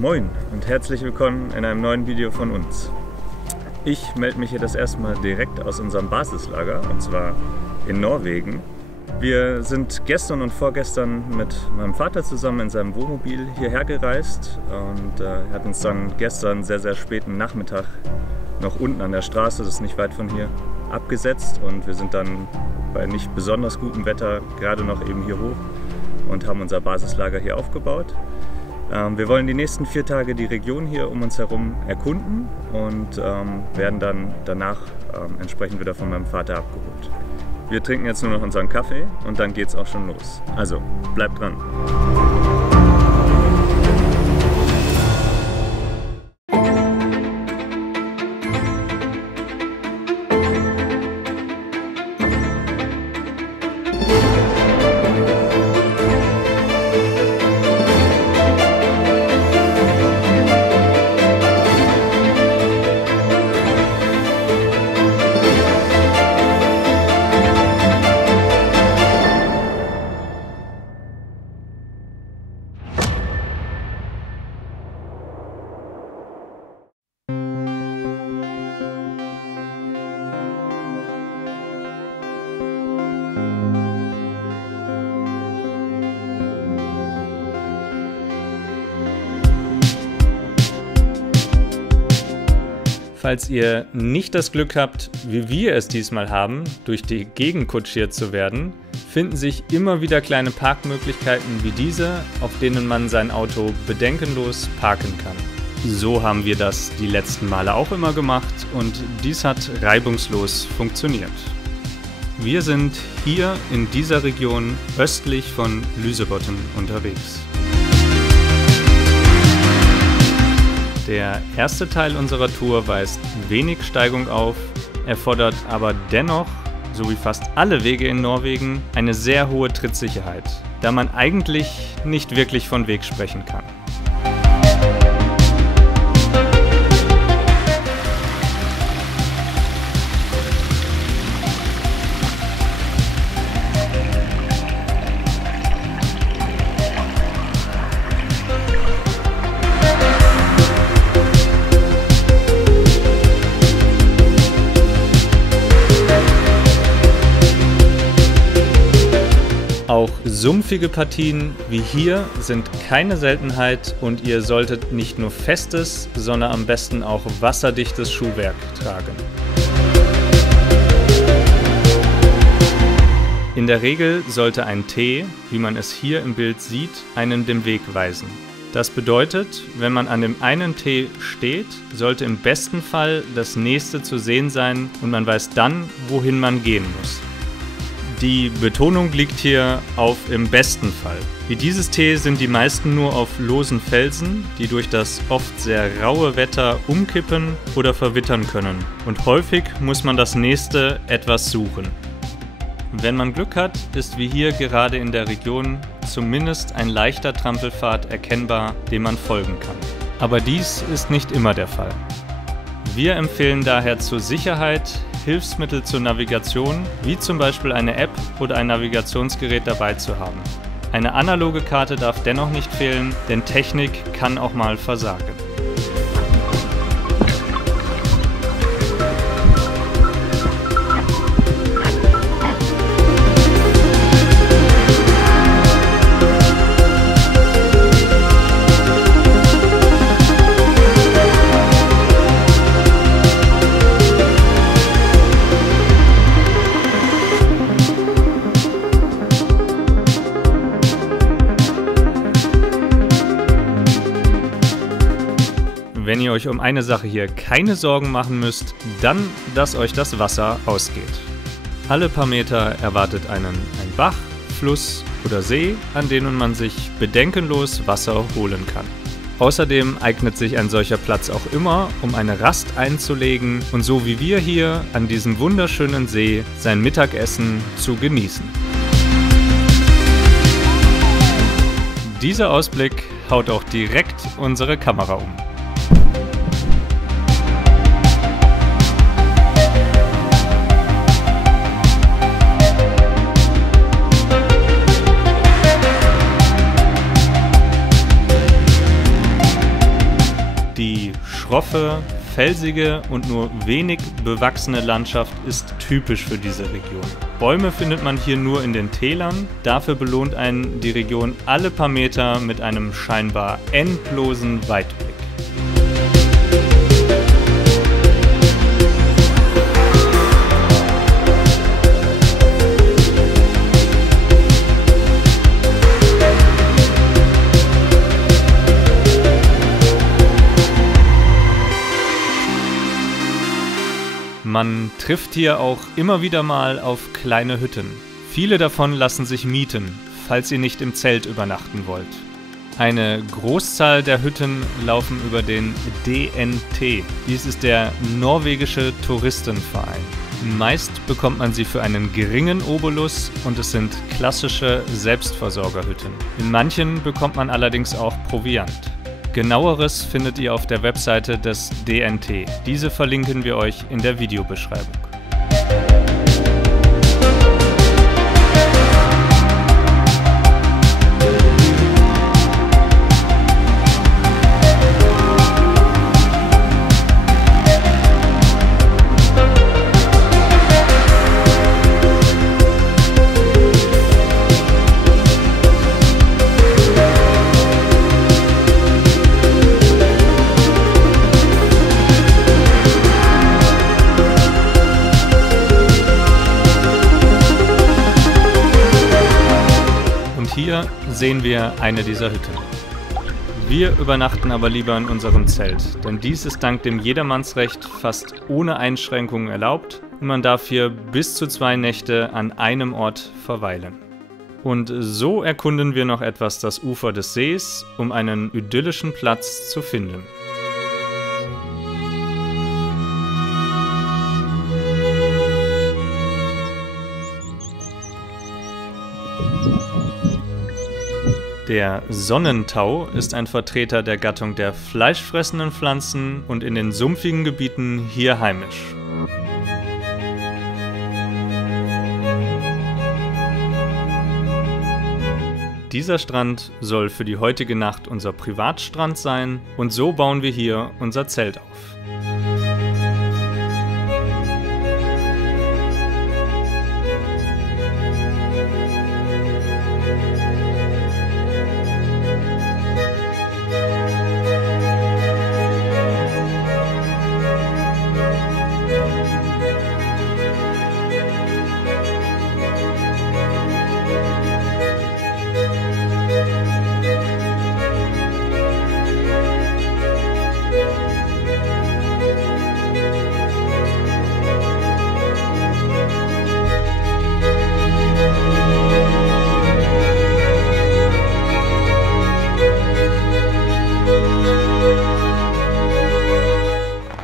Moin und herzlich willkommen in einem neuen Video von uns. Ich melde mich hier das erste Mal direkt aus unserem Basislager, und zwar in Norwegen. Wir sind gestern und vorgestern mit meinem Vater zusammen in seinem Wohnmobil hierher gereist und er hat uns dann gestern sehr späten Nachmittag noch unten an der Straße, das ist nicht weit von hier, abgesetzt, und wir sind dann bei nicht besonders gutem Wetter gerade noch eben hier hoch und haben unser Basislager hier aufgebaut. Wir wollen die nächsten 4 Tage die Region hier um uns herum erkunden und werden dann danach entsprechend wieder von meinem Vater abgeholt. Wir trinken jetzt nur noch unseren Kaffee und dann geht's auch schon los. Also, bleibt dran! Falls ihr nicht das Glück habt, wie wir es diesmal haben, durch die Gegend kutschiert zu werden, finden sich immer wieder kleine Parkmöglichkeiten wie diese, auf denen man sein Auto bedenkenlos parken kann. So haben wir das die letzten Male auch immer gemacht und dies hat reibungslos funktioniert. Wir sind hier in dieser Region östlich von Lysebotn unterwegs. Der erste Teil unserer Tour weist wenig Steigung auf, erfordert aber dennoch, so wie fast alle Wege in Norwegen, eine sehr hohe Trittsicherheit, da man eigentlich nicht wirklich von Weg sprechen kann. Auch sumpfige Partien wie hier sind keine Seltenheit und ihr solltet nicht nur festes, sondern am besten auch wasserdichtes Schuhwerk tragen. In der Regel sollte ein T, wie man es hier im Bild sieht, einen den Weg weisen. Das bedeutet, wenn man an dem einen T steht, sollte im besten Fall das nächste zu sehen sein und man weiß dann, wohin man gehen muss. Die Betonung liegt hier auf im besten Fall. Wie dieses T sind die meisten nur auf losen Felsen, die durch das oft sehr raue Wetter umkippen oder verwittern können. Und häufig muss man das nächste etwas suchen. Wenn man Glück hat, ist wie hier gerade in der Region zumindest ein leichter Trampelpfad erkennbar, dem man folgen kann. Aber dies ist nicht immer der Fall. Wir empfehlen daher zur Sicherheit Hilfsmittel zur Navigation, wie zum Beispiel eine App oder ein Navigationsgerät dabei zu haben. Eine analoge Karte darf dennoch nicht fehlen, denn Technik kann auch mal versagen. Wenn ihr euch um eine Sache hier keine Sorgen machen müsst, dann, dass euch das Wasser ausgeht. Alle paar Meter erwartet einen ein Bach, Fluss oder See, an denen man sich bedenkenlos Wasser holen kann. Außerdem eignet sich ein solcher Platz auch immer, um eine Rast einzulegen und so wie wir hier an diesem wunderschönen See sein Mittagessen zu genießen. Dieser Ausblick haut auch direkt unsere Kamera um. schroffe, felsige und nur wenig bewachsene Landschaft ist typisch für diese Region. Bäume findet man hier nur in den Tälern, dafür belohnt einen die Region alle paar Meter mit einem scheinbar endlosen Weitblick. Man trifft hier auch immer wieder mal auf kleine Hütten. Viele davon lassen sich mieten, falls ihr nicht im Zelt übernachten wollt. Eine Großzahl der Hütten laufen über den DNT. Dies ist der norwegische Touristenverein. Meist bekommt man sie für einen geringen Obolus und es sind klassische Selbstversorgerhütten. In manchen bekommt man allerdings auch Proviant. Genaueres findet ihr auf der Webseite des DNT. Diese verlinken wir euch in der Videobeschreibung. Hier sehen wir eine dieser Hütten. Wir übernachten aber lieber in unserem Zelt, denn dies ist dank dem Jedermannsrecht fast ohne Einschränkungen erlaubt und man darf hier bis zu 2 Nächte an einem Ort verweilen. Und so erkunden wir noch etwas das Ufer des Sees, um einen idyllischen Platz zu finden. Der Sonnentau ist ein Vertreter der Gattung der fleischfressenden Pflanzen und in den sumpfigen Gebieten hier heimisch. Dieser Strand soll für die heutige Nacht unser Privatstrand sein und so bauen wir hier unser Zelt auf.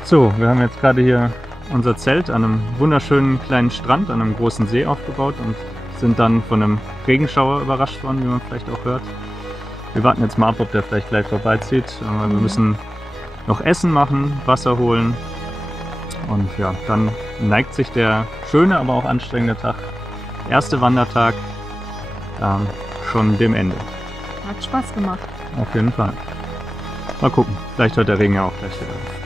So, wir haben jetzt gerade hier unser Zelt an einem wunderschönen kleinen Strand, an einem großen See aufgebaut und sind dann von einem Regenschauer überrascht worden, wie man vielleicht auch hört. Wir warten jetzt mal ab, ob der vielleicht gleich vorbeizieht. Aber wir müssen noch Essen machen, Wasser holen und ja, dann neigt sich der schöne, aber auch anstrengende Tag, erste Wandertag, schon dem Ende. Hat Spaß gemacht. Auf jeden Fall. Mal gucken, vielleicht hört der Regen ja auch gleich wieder auf.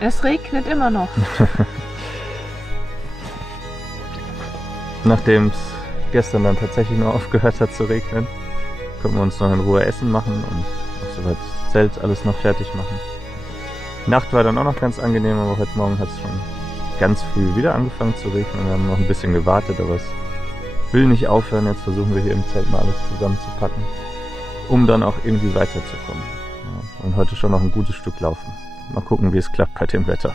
Es regnet immer noch. Nachdem es gestern dann tatsächlich noch aufgehört hat zu regnen, können wir uns noch in Ruhe Essen machen und auch soweit das Zelt alles noch fertig machen. Die Nacht war dann auch noch ganz angenehm, aber heute Morgen hat es schon ganz früh wieder angefangen zu regnen. Wir haben noch ein bisschen gewartet, aber es will nicht aufhören. Jetzt versuchen wir hier im Zelt mal alles zusammenzupacken, um dann auch irgendwie weiterzukommen. Ja, und heute schon noch ein gutes Stück laufen. Mal gucken, wie es klappt bei dem Wetter.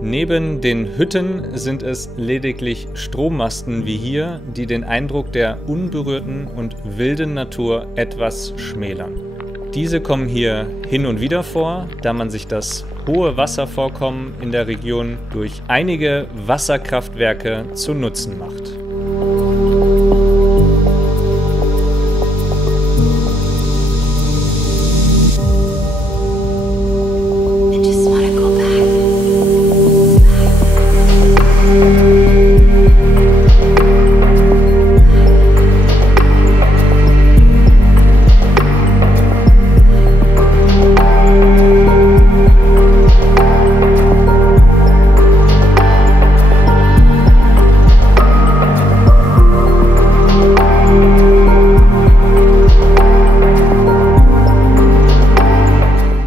Neben den Hütten sind es lediglich Strommasten wie hier, die den Eindruck der unberührten und wilden Natur etwas schmälern. Diese kommen hier hin und wieder vor, da man sich das hohe Wasservorkommen in der Region durch einige Wasserkraftwerke zu Nutzen macht.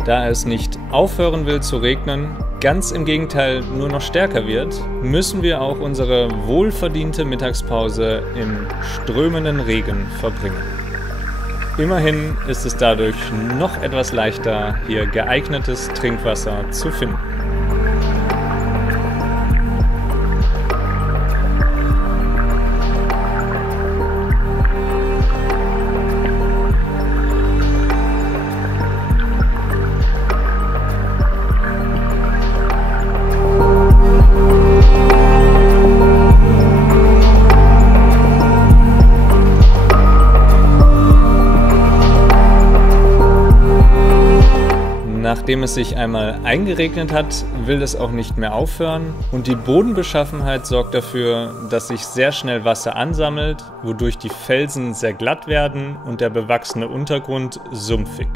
Da es nicht aufhören will zu regnen, ganz im Gegenteil nur noch stärker wird, müssen wir auch unsere wohlverdiente Mittagspause im strömenden Regen verbringen. Immerhin ist es dadurch noch etwas leichter, hier geeignetes Trinkwasser zu finden. Nachdem es sich einmal eingeregnet hat, will es auch nicht mehr aufhören und die Bodenbeschaffenheit sorgt dafür, dass sich sehr schnell Wasser ansammelt, wodurch die Felsen sehr glatt werden und der bewachsene Untergrund sumpfig.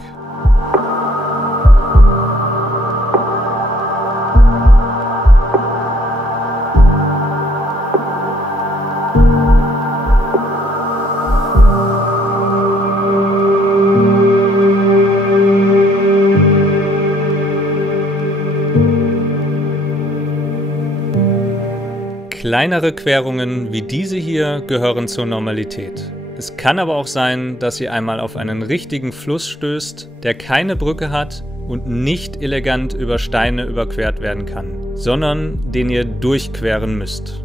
Kleinere Querungen wie diese hier gehören zur Normalität. Es kann aber auch sein, dass ihr einmal auf einen richtigen Fluss stößt, der keine Brücke hat und nicht elegant über Steine überquert werden kann, sondern den ihr durchqueren müsst.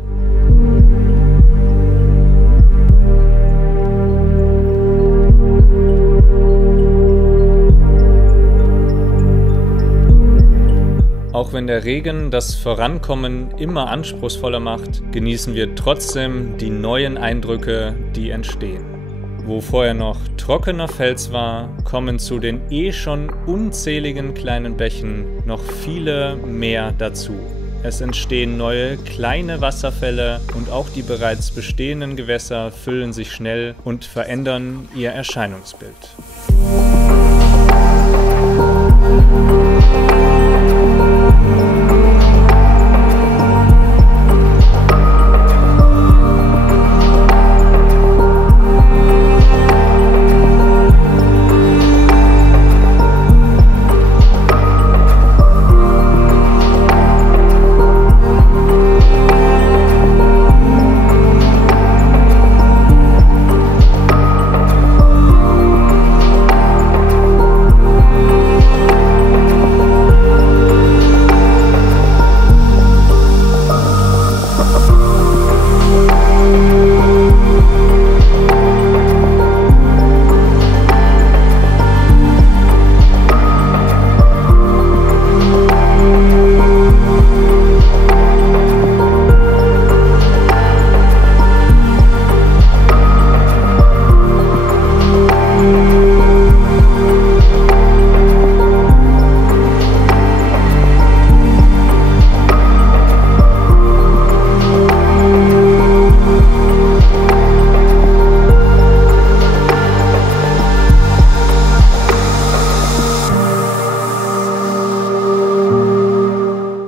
Auch wenn der Regen das Vorankommen immer anspruchsvoller macht, genießen wir trotzdem die neuen Eindrücke, die entstehen. Wo vorher noch trockener Fels war, kommen zu den schon unzähligen kleinen Bächen noch viele mehr dazu. Es entstehen neue kleine Wasserfälle und auch die bereits bestehenden Gewässer füllen sich schnell und verändern ihr Erscheinungsbild.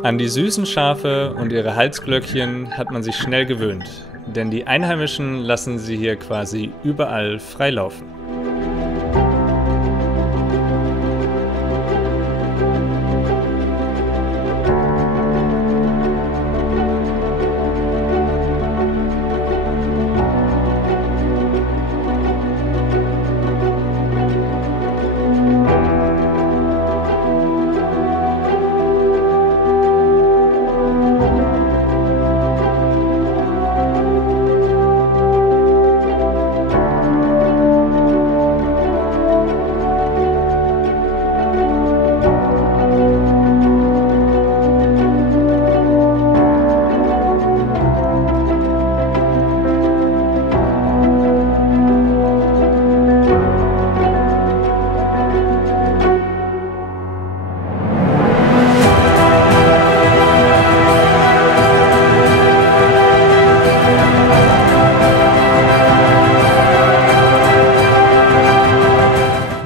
An die süßen Schafe und ihre Halsglöckchen hat man sich schnell gewöhnt, denn die Einheimischen lassen sie hier quasi überall frei laufen.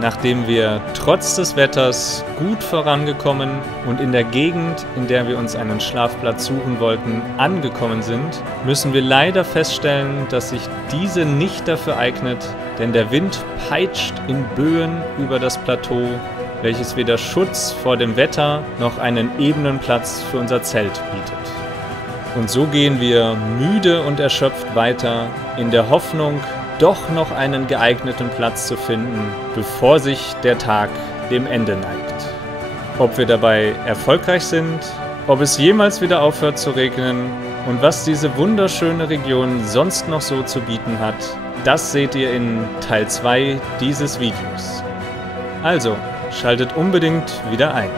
Nachdem wir trotz des Wetters gut vorangekommen und in der Gegend, in der wir uns einen Schlafplatz suchen wollten, angekommen sind, müssen wir leider feststellen, dass sich diese nicht dafür eignet, denn der Wind peitscht in Böen über das Plateau welches weder Schutz vor dem Wetter noch einen ebenen Platz für unser Zelt bietet. Und so gehen wir müde und erschöpft weiter, in der Hoffnung, doch noch einen geeigneten Platz zu finden, bevor sich der Tag dem Ende neigt. Ob wir dabei erfolgreich sind, ob es jemals wieder aufhört zu regnen und was diese wunderschöne Region sonst noch so zu bieten hat, das seht ihr in Teil 2 dieses Videos. Also, schaltet unbedingt wieder ein.